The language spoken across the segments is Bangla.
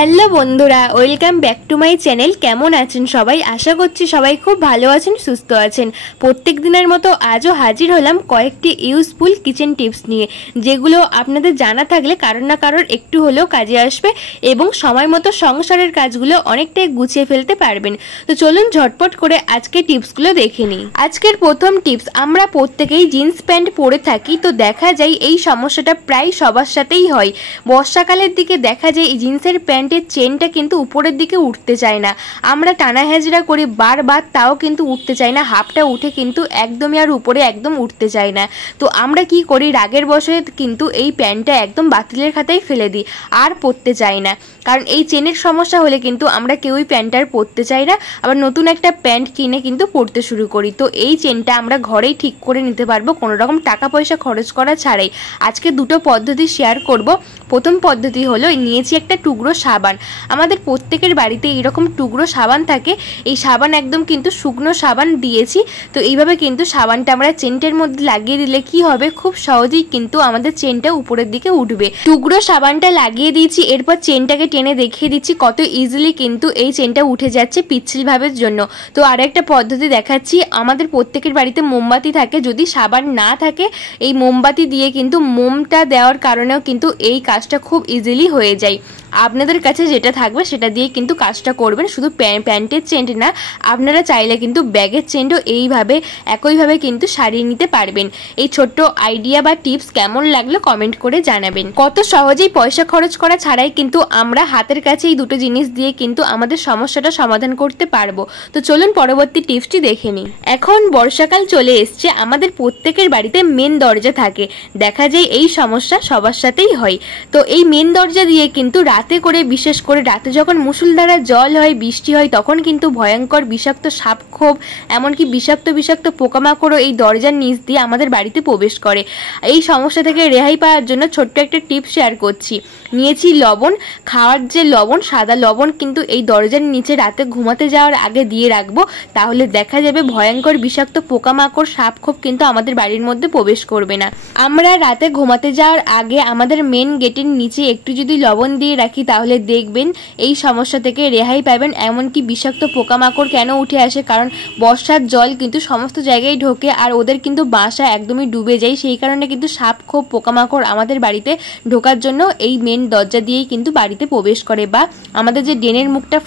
হ্যালো বন্ধুরা, welcome back to my channel. কেমন আছেন সবাই? আশা করছি সবাই খুব ভালো আছেন, সুস্থ আছেন। প্রত্যেক দিনের মতো আজও হাজির হলাম কয়েকটি ইউজফুল কিচেন টিপস নিয়ে, যেগুলো আপনাদের জানা থাকলে কারোর না কারোর একটু হলেও কাজে আসবে এবং সময় মতো সংসারের কাজগুলো অনেকটাই গুছিয়ে ফেলতে পারবেন। তো চলুন ঝটপট করে আজকে টিপসগুলো দেখে নিই। আজকের প্রথম টিপস, আমরা প্রত্যেকেই জিন্স প্যান্ট পরে থাকি, তো দেখা যায় এই সমস্যাটা প্রায় সবার সাথেই হয়। বর্ষাকালের দিকে দেখা যায় এই জিন্সের প্যান্টের চেনটা কিন্তু উপরের দিকে উঠতে চায় না, আমরা টানা হেজড়া করি বারবার, তাও কিন্তু উঠতে চায় না, হাফটা উঠে কিন্তু একদমই আর উপরে একদম উঠতে চায় না। তো আমরা কি করি, রাগের বশে কিন্তু এই প্যান্টটা একদম বাতিলের খাতায় ফেলে দিই, আর পরতে চাই না। কারণ এই চেনের সমস্যা হলে কিন্তু আমরা কেউই প্যান্ট আর পরতে চাই না, আবার নতুন একটা প্যান্ট কিনে কিন্তু পরতে শুরু করি। তো এই চেনটা আমরা ঘরেই ঠিক করে নিতে পারবো, কোনো রকম টাকা পয়সা খরচ করা ছাড়াই। আজকে দুটো পদ্ধতি শেয়ার করব। প্রথম পদ্ধতি হলো, নিয়েছি একটা টুকরো সাবান। আমাদের প্রত্যেকের বাড়িতে এইরকম টুকরো সাবান থাকে, এই সাবান একদম কিন্তু শুকনো সাবান দিয়েছি। তো এইভাবে কিন্তু সাবানটা আমরা চেনটার মধ্যে লাগিয়ে দিলে কি হবে, খুব সহজেই কিন্তু আমাদের চেনটা উপরের দিকে উঠবে। টুকরো সাবানটা লাগিয়ে দিয়েছি, এরপর চেনটাকে টেনে দেখিয়ে দিচ্ছি কত ইজিলি কিন্তু এই চেনটা উঠে যাচ্ছে পিচ্ছিল ভাবের জন্য। তো আরেকটা পদ্ধতি দেখাচ্ছি, আমাদের প্রত্যেকের বাড়িতে মোমবাতি থাকে, যদি সাবান না থাকে এই মোমবাতি দিয়ে কিন্তু মোমটা দেওয়ার কারণেও কিন্তু এই কাজটা খুব ইজিলি হয়ে যায়। আপনাদের কাছে যেটা থাকবে সেটা দিয়ে কিন্তু কাজটা করবেন। শুধু প্যান্টের চেন না, আপনারা চাইলে কিন্তু ব্যাগের চেনও এইভাবে একইভাবে কিন্তু সারিয়ে নিতে পারবেন। এই ছোট্ট আইডিয়া বা টিপস কেমন লাগলো কমেন্ট করে জানাবেন। কত সহজেই পয়সা খরচ করা ছাড়াই কিন্তু আমরা হাতের কাছে এই দুটো জিনিস দিয়ে কিন্তু আমাদের সমস্যাটা সমাধান করতে পারবো। তো চলুন পরবর্তী টিপসটি দেখে নিই। এখন বর্ষাকাল চলে এসছে, আমাদের প্রত্যেকের বাড়িতে মেন দরজা থাকে, দেখা যায় এই সমস্যা সবার সাথেই হয়। তো এই মেন দরজা দিয়ে কিন্তু রাতে করে, বিশেষ করে রাতে যখন মুষলধারা জল হয়, বৃষ্টি হয়, তখন কিন্তু ভয়ঙ্কর বিষাক্ত সাপখোপ, এমনকি বিষাক্ত পোকামাকড়ও এই দরজার নিচ দিয়ে আমাদের বাড়িতে প্রবেশ করে। এই সমস্যা থেকে রেহাই পাওয়ার জন্য ছোট্ট একটা টিপ শেয়ার করছি। নিয়েছি লবণ, খাওয়ার যে লবণ, সাদা লবণ কিন্তু এই দরজার নিচে রাতে ঘুমাতে যাওয়ার আগে দিয়ে রাখবো, তাহলে দেখা যাবে ভয়ঙ্কর বিষাক্ত পোকামাকড় সাপখোপ কিন্তু আমাদের বাড়ির মধ্যে প্রবেশ করবে না। আমরা রাতে ঘুমাতে যাওয়ার আগে আমাদের মেন গেটের নিচে একটু যদি লবণ দিয়ে রাখি, তাহলে দেখবেন এই সমস্যা থেকে রেহাই পাবেন। এমনকি বিষাক্ত পোকামাকড় কেন উঠে আসে, কারণ বর্ষার জল কিন্তু সমস্ত জায়গায় ঢোকে আর ওদের কিন্তু বাসা একদমই ডুবে যায়, সেই কারণে কিন্তু সাপখোপ পোকামাকড় আমাদের বাড়িতে ঢোকার জন্য এই মেন দরজা দিয়েই কিন্তু বাড়িতে প্রবেশ করে। বা আমাদের যে ড্রেনের মুখটা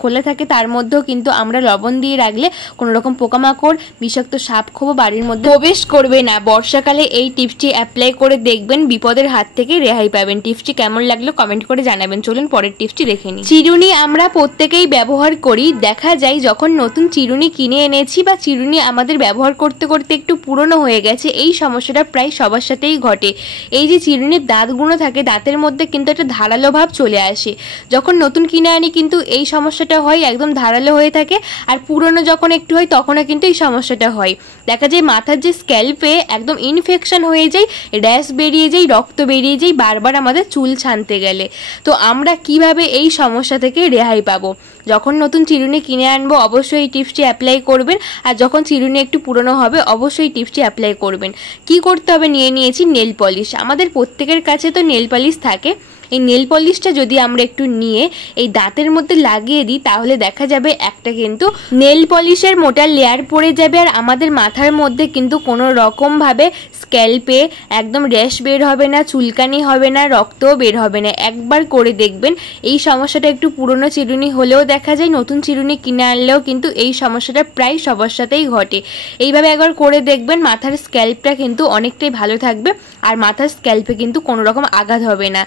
খোলা থাকে তার মধ্যেও কিন্তু আমরা লবণ দিয়ে রাখলে কোনো রকম পোকামাকড় বিষাক্ত সাপখোপ বাড়ির মধ্যে প্রবেশ করবে না। বর্ষাকালে এই টিপসটি অ্যাপ্লাই করে দেখবেন, বিপদের হাত থেকে রেহাই পাবেন। টিপসটি কেমন লাগলো কমেন্ট করে জানাবেন। চলুন পরের টিপসটি দেখে নিই। চিরুনি আমরা প্রত্যেকেই ব্যবহার করি, দেখা যায় যখন নতুন চিরুনি কিনে এনেছি বা চিরুনি আমাদের ব্যবহার করতে করতে একটু পুরনো হয়ে গেছে, এই সমস্যাটা প্রায় সবার সাথেই ঘটে। এই যে চিরুনির দাঁতগুলো থাকে, দাঁতের মধ্যে কিন্তু একটা ধারালো ভাব চলে আসে। যখন নতুন কিনে আনি কিন্তু এই সমস্যাটা হয়, একদম ধারালো হয়ে থাকে। আর পুরনো যখন একটু হয় তখনও কিন্তু এই সমস্যাটা হয়। দেখা যায় মাথার যে স্ক্যাল্পে একদম ইনফেকশন হয়ে যায়, র্যাশ বেরিয়ে যায়, রক্ত বেরিয়ে যায় বারবার আমাদের চুল ছানতে গেলে। তো আমরা কিভাবে এই সমস্যা থেকে রেহাই পাবো? যখন নতুন চিরুনি কিনে আনবো অবশ্যই এই টিপসটি অ্যাপ্লাই করবেন, আর যখন চিরুনি একটু পুরনো হবে অবশ্যই এই টিপসটি অ্যাপ্লাই করবেন। কি করতে হবে, নিয়েছি নেল পলিশ। আমাদের প্রত্যেকের কাছে তো নেল পলিশ থাকে। এই নেল পলিশটা যদি আমরা একটু নিয়ে এই দাঁতের মধ্যে লাগিয়ে দিই, তাহলে দেখা যাবে একটা কিন্তু নেল পলিশের মোটা লেয়ার পড়ে যাবে, আর আমাদের মাথার মধ্যে কিন্তু কোনো রকমভাবে স্ক্যাল্পে একদম র্যাশ বের হবে না, চুলকানি হবে না, রক্তও বের হবে না। একবার করে দেখবেন। এই সমস্যাটা একটু পুরনো চিরুনি হলেও দেখা যায়, নতুন চিরুনি কিনে আনলেও কিন্তু এই সমস্যাটা প্রায় সবার সাথেই ঘটে। এইভাবে একবার করে দেখবেন, মাথার স্ক্যাল্পটা কিন্তু অনেকটাই ভালো থাকবে, আর মাথার স্ক্যাল্পে কিন্তু কোনো রকম আঘাত হবে না।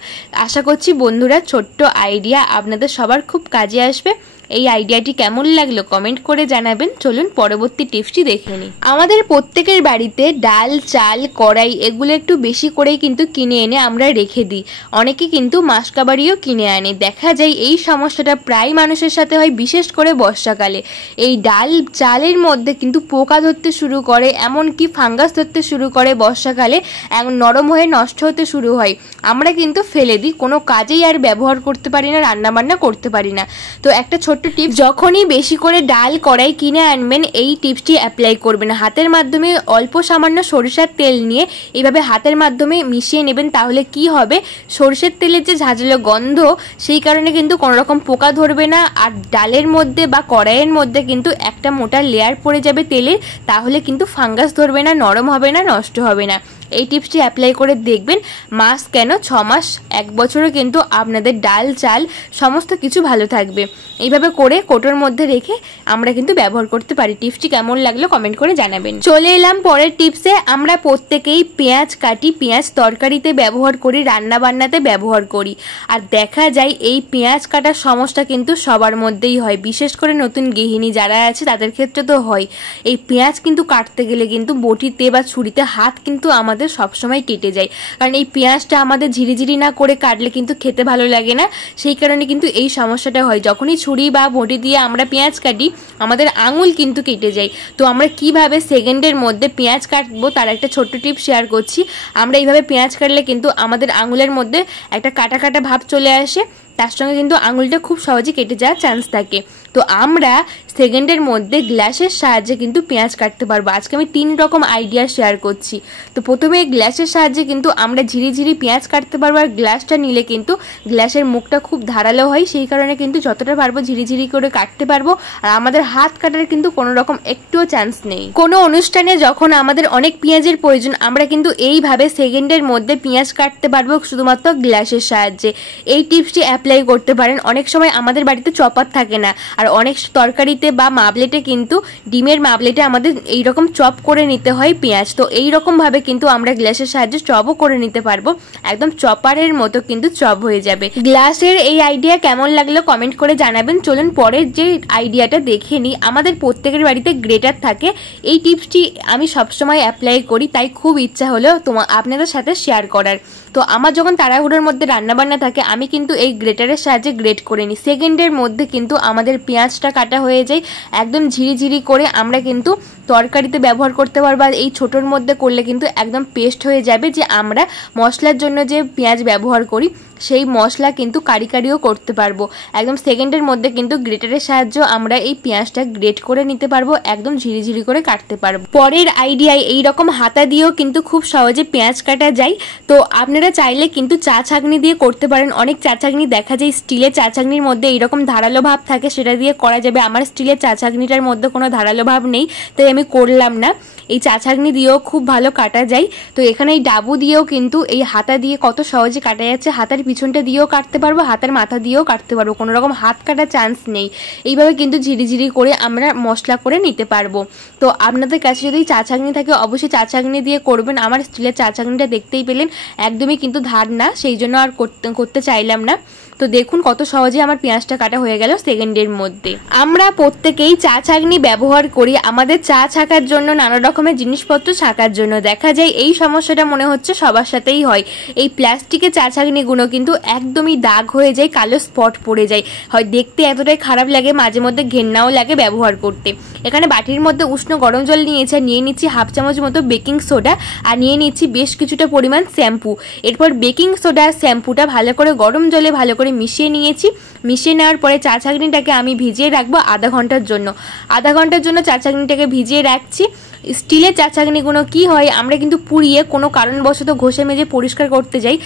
আশা করছি বন্ধুরা ছোট্ট আইডিয়া আপনাদের সবার খুব কাজে আসবে। এই আইডিয়াটি কেমন লাগলো কমেন্ট করে জানাবেন। চলুন পরবর্তী টিপসটি দেখে নিই। আমাদের প্রত্যেকের বাড়িতে ডাল, চাল, কড়াই এগুলো একটু বেশি করেই কিন্তু কিনে এনে আমরা রেখে দিই। অনেকে কিন্তু মাসকাবাড়িও কিনে আনে। দেখা যায় এই সমস্যাটা প্রায় মানুষের সাথে হয়, বিশেষ করে বর্ষাকালে। এই ডাল চালের মধ্যে কিন্তু পোকা ধরতে শুরু করে, এমনকি ফাঙ্গাস ধরতে শুরু করে বর্ষাকালে, এমন নরম হয়ে নষ্ট হতে শুরু হয়। আমরা কিন্তু ফেলে দিই, কোনো কাজেই আর ব্যবহার করতে পারি না, রান্নাবান্না করতে পারি না। তো একটা ছোট্ট ছোট্ট টিপস, যখনই বেশি করে ডাল কড়াই কিনে আনবেন এই টিপসটি অ্যাপ্লাই করবেন। হাতের মাধ্যমে অল্প সামান্য সরিষার তেল নিয়ে এইভাবে হাতের মাধ্যমে মিশিয়ে নেবেন। তাহলে কি হবে, সরষের তেলের যে ঝাঁঝালো গন্ধ সেই কারণে কিন্তু কোনো রকম পোকা ধরবে না, আর ডালের মধ্যে বা কড়াইয়ের মধ্যে কিন্তু একটা মোটা লেয়ার পড়ে যাবে তেলের, তাহলে কিন্তু ফাঙ্গাস ধরবে না, নরম হবে না, নষ্ট হবে না। এই টিপসটি অ্যাপ্লাই করে দেখবেন, মাস কেন 6 মাস 1 বছরও কিন্তু আপনাদের ডাল চাল সমস্ত কিছু ভালো থাকবে। এইভাবে করে কোটোর মধ্যে রেখে আমরা কিন্তু ব্যবহার করতে পারি। টিপসটি কেমন লাগলো কমেন্ট করে জানাবেন। চলে এলাম পরের টিপসে। আমরা প্রত্যেকেই পেঁয়াজ কাটি, পেঁয়াজ তরকারিতে ব্যবহার করি, রান্না বান্নাতে ব্যবহার করি, আর দেখা যায় এই পেঁয়াজ কাটার সমস্যা কিন্তু সবার মধ্যেই হয়, বিশেষ করে নতুন গৃহিণী যারা আছে তাদের ক্ষেত্রে তো হয়। এই পেঁয়াজ কিন্তু কাটতে গেলে কিন্তু বটিতে বা ছুরিতে হাত কিন্তু আমাদের সবসময় কেটে যায়, কারণ এই পেঁয়াজটা আমাদের ঝিরিঝিরি না করে কাটলে কিন্তু খেতে ভালো লাগে না। সেই কারণে কিন্তু এই সমস্যাটা হয়, যখনই ছুরি বা বটি দিয়ে আমরা পেঁয়াজ কাটি আমাদের আঙুল কিন্তু কেটে যায়। তো আমরা কিভাবে সেকেন্ডের মধ্যে পেঁয়াজ কাটবো তার একটা ছোট্ট টিপ শেয়ার করছি। আমরা এইভাবে পেঁয়াজ কাটলে কিন্তু আমাদের আঙুলের মধ্যে একটা কাটা কাটা ভাব চলে আসে, তার সঙ্গে কিন্তু আঙুলটা খুব সহজে কেটে যাওয়ার চান্স থাকে। তো আমরা সেকেন্ডের মধ্যে গ্লাসের সাহায্যে কিন্তু পেঁয়াজ কাটতে পারবো। আজকে আমি 3 রকম আইডিয়া শেয়ার করছি। তো প্রথমে গ্লাসের সাহায্যে কিন্তু আমরা ঝিরিঝিরি পেঁয়াজ কাটতে পারবো, আর গ্লাসটা নিলে কিন্তু গ্লাসের মুখটা খুব ধারালো হয়, সেই কারণে কিন্তু যতটা পারবো ঝিরিঝিরি করে কাটতে পারবো, আর আমাদের হাত কাটার কিন্তু কোনো রকম একটুও চান্স নেই। কোনো অনুষ্ঠানে যখন আমাদের অনেক পেঁয়াজের প্রয়োজন আমরা কিন্তু এইভাবে সেকেন্ডের মধ্যে পেঁয়াজ কাটতে পারবো শুধুমাত্র গ্লাসের সাহায্যে। এই টিপসটি অ্যাপ্লাই করতে পারেন। অনেক সময় আমাদের বাড়িতে চপার থাকে না, আর অনেক তরকারিতে বা মাবলেটে কিন্তু ডিমের মাবলেটে আমাদের এইরকম চপ করে নিতে হয় পেঁয়াজ। তো এইরকমভাবে কিন্তু আমরা গ্লাসের সাহায্যে চপও করে নিতে পারবো, একদম চপারের মতো কিন্তু চপ হয়ে যাবে। গ্লাসের এই আইডিয়া কেমন লাগলো কমেন্ট করে জানাবেন। চলুন পরের যে আইডিয়াটা দেখে নিই। আমাদের প্রত্যেকের বাড়িতে গ্রেটার থাকে, এই টিপসটি আমি সবসময় অ্যাপ্লাই করি, তাই খুব ইচ্ছা হলো আপনাদের সাথে শেয়ার করার। তো আমার যখন তাড়াহুড়োর মধ্যে রান্নাবান্না থাকে আমি কিন্তু এই গ্রেটারের সাহায্যে গ্রেট করে নিই। সেকেন্ডের মধ্যে কিন্তু আমাদের পেঁয়াজটা কাটা হয়ে যায়, একদম ঝিরিঝিরি করে আমরা কিন্তু তরকারিতে ব্যবহার করতে পারবো। আর এই ছোটোর মধ্যে করলে কিন্তু একদম পেস্ট হয়ে যাবে, যে আমরা মশলার জন্য যে পেঁয়াজ ব্যবহার করি সেই মশলা কিন্তু কারিও করতে পারবো। একদম সেকেন্ডের মধ্যে কিন্তু গ্রেটারের সাহায্যে আমরা এই পেঁয়াজটা গ্রেট করে নিতে পারবো, একদম ঝিরিঝিরি করে কাটতে পারবো। পরের আইডিয়ায় এইরকম হাতা দিয়েও কিন্তু খুব সহজে পেঁয়াজ কাটা যায়। তো আপনারা চাইলে কিন্তু চা ছাঁকনি দিয়ে করতে পারেন। অনেক চা ছাঁকনি দেখা যায় স্টিলের চা ছাঁকনির মধ্যে এইরকম ধারালো ভাব থাকে, সেটা দিয়ে করা যাবে। আমার স্টিলের চা ছাঁকনিটার মধ্যে কোনো ধারালো ভাব নেই, তাই আমি করলাম না। এই চা ছাঁকনি দিয়েও খুব ভালো কাটা যায়। তো এখানে এই ডাবু দিয়েও কিন্তু এই হাতা দিয়ে কত সহজে কাটা যাচ্ছে। হাতার পিছনটা দিয়েও কাটতে পারবো, হাতের মাথা দিয়েও কাটতে পারবো, কোনো রকম হাত কাটার চান্স নেই। এইভাবে কিন্তু ঝিরিঝিরি করে আমরা মশলা করে নিতে পারবো। তো আপনাদের কাছে যদি চা ছাঁকনি থাকে অবশ্যই চা ছাঁকনি দিয়ে করবেন। আমার স্টিলের চা ছাঁকনিটা দেখতেই পেলেন একদমই কিন্তু ধার না, সেই জন্য আর করতে চাইলাম না। তো দেখুন কত সহজে আমার পেঁয়াজটা কাটা হয়ে গেল সেকেন্ডের মধ্যে। আমরা প্রত্যেকেই চা ছাঁকনি ব্যবহার করি আমাদের চা ছাঁকার জন্য, নানা রকমের জিনিসপত্র ছাঁকার জন্য। দেখা যায় এই সমস্যাটা মনে হচ্ছে সবার সাথেই হয়। এই প্লাস্টিকের চা ছাঁকনিগুলো কিন্তু একদমই দাগ হয়ে যায়, কালো স্পট পড়ে যায়, হয় দেখতে এতটাই খারাপ লাগে, মাঝে মধ্যে ঘেন্নাও লাগে ব্যবহার করতে। এখানে বাটির মধ্যে উষ্ণ গরম জল নিয়েছে, নিয়ে নিচ্ছি 1/2 চামচ মতো বেকিং সোডা, আর নিয়ে নিচ্ছি বেশ কিছুটা পরিমাণ শ্যাম্পু। এরপর বেকিং সোডা আর শ্যাম্পুটা ভালো করে গরম জলে ভালো করে মিশিয়ে নিয়েছি। মিশিয়ে নেওয়ার পরে চা ছাঁকনিটাকে আমি ভিজিয়ে রাখবো আধা ঘন্টার জন্য। আধা ঘন্টার জন্য চা ছাঁকনিটাকে ভিজিয়ে রাখছি। স্টিলের চা ছাঁকনিগুলো কী হয়, আমরা কিন্তু পুড়িয়ে কোনো কারণবশত ঘষে মেজে পরিষ্কার করতে যাই,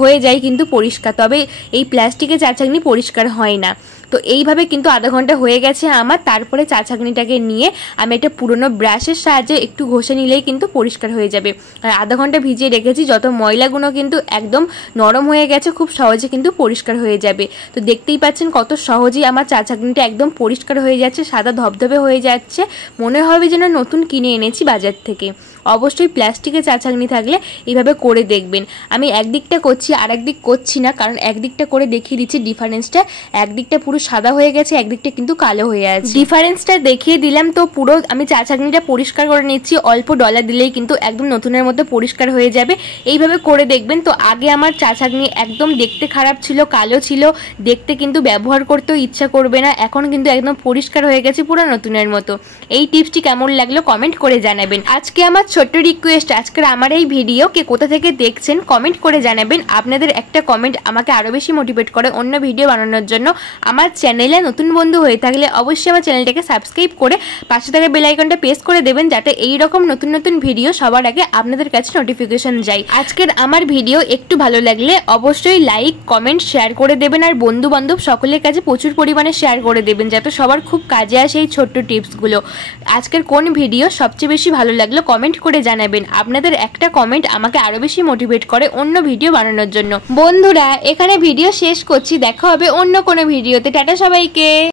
হয়ে যায় কিন্তু পরিষ্কার, তবে এই প্লাস্টিকের চা ছাঁকনি পরিষ্কার হয় না। তো এইভাবে কিন্তু আধা ঘন্টা হয়ে গেছে আমার। তারপরে চা ছাঁকনিটাকে নিয়ে আমি একটা পুরনো ব্রাশের সাহায্যে একটু ঘষে নিলেই কিন্তু পরিষ্কার হয়ে যাবে। আর আধা ঘন্টা ভিজিয়ে রেখেছি, যত ময়লাগুলো কিন্তু একদম নরম হয়ে গেছে, খুব সহজে কিন্তু পরিষ্কার হয়ে যাবে। তো দেখতেই পাচ্ছেন কত সহজেই আমার চা ছাঁকনিটা একদম পরিষ্কার হয়ে যাচ্ছে, সাদা ধবধবে হয়ে যাচ্ছে, মনে হবে যেন নতুন কিনে এনেছি বাজার থেকে। অবশ্যই প্লাস্টিকের চা ছাঁকনি থাকলে এইভাবে করে দেখবেন। আমি একদিকটা করছি আর একদিক করছি না, কারণ একদিকটা করে দেখিয়ে দিচ্ছি ডিফারেন্সটা। একদিকটা পুরো সাদা হয়ে গেছে, একদিকটা কিন্তু কালো হয়ে আছে, ডিফারেন্সটা দেখিয়ে দিলাম। তো পুরো আমি চা ছাঁকনিটা পরিষ্কার করে নিচ্ছি, অল্প ডলার দিলেই কিন্তু একদম নতুনের মধ্যে পরিষ্কার হয়ে যাবে। এইভাবে করে দেখবেন। তো আগে আমার চা ছাঁকনি একদম দেখতে খারাপ ছিল, কালো ছিল, দেখতে কিন্তু ব্যবহার করতেও ইচ্ছা করবে না। এখন কিন্তু একদম পরিষ্কার হয়ে গেছে পুরো নতুনের মতো। এই টিপসটি কেমন লাগলো কমেন্ট করে জানাবেন। আজকে আমার ছোট্ট রিকোয়েস্ট, আজকের আমার এই ভিডিও কে কোথা থেকে দেখছেন কমেন্ট করে জানাবেন। আপনাদের একটা কমেন্ট আমাকে আরও বেশি মোটিভেট করে অন্য ভিডিও বানানোর জন্য। আমার চ্যানেলে নতুন বন্ধু হয়ে থাকলে অবশ্যই আমার চ্যানেলটাকে সাবস্ক্রাইব করে পাশে থাকা বেল আইকনটা প্রেস করে দেবেন, যাতে এই রকম নতুন নতুন ভিডিও সবার আগে আপনাদের কাছে নোটিফিকেশন যায়। আজকের আমার ভিডিও একটু ভালো লাগলে অবশ্যই লাইক কমেন্ট শেয়ার করে দেবেন, আর বন্ধু বান্ধব সকলের কাছে প্রচুর পরিমাণে শেয়ার করে দেবেন, যাতে সবার খুব কাজে আসে এই ছোট্ট টিপসগুলো। আজকের কোন ভিডিও সবচেয়ে বেশি ভালো লাগলো কমেন্ট করে জানাবেন। আপনাদের একটা কমেন্ট আমাকে আরো বেশি মোটিভেট করে অন্য ভিডিও বানানোর জন্য। বন্ধুরা, এখানে ভিডিও শেষ করছি, দেখা হবে অন্য কোনো ভিডিওতে। টাটা সবাইকে।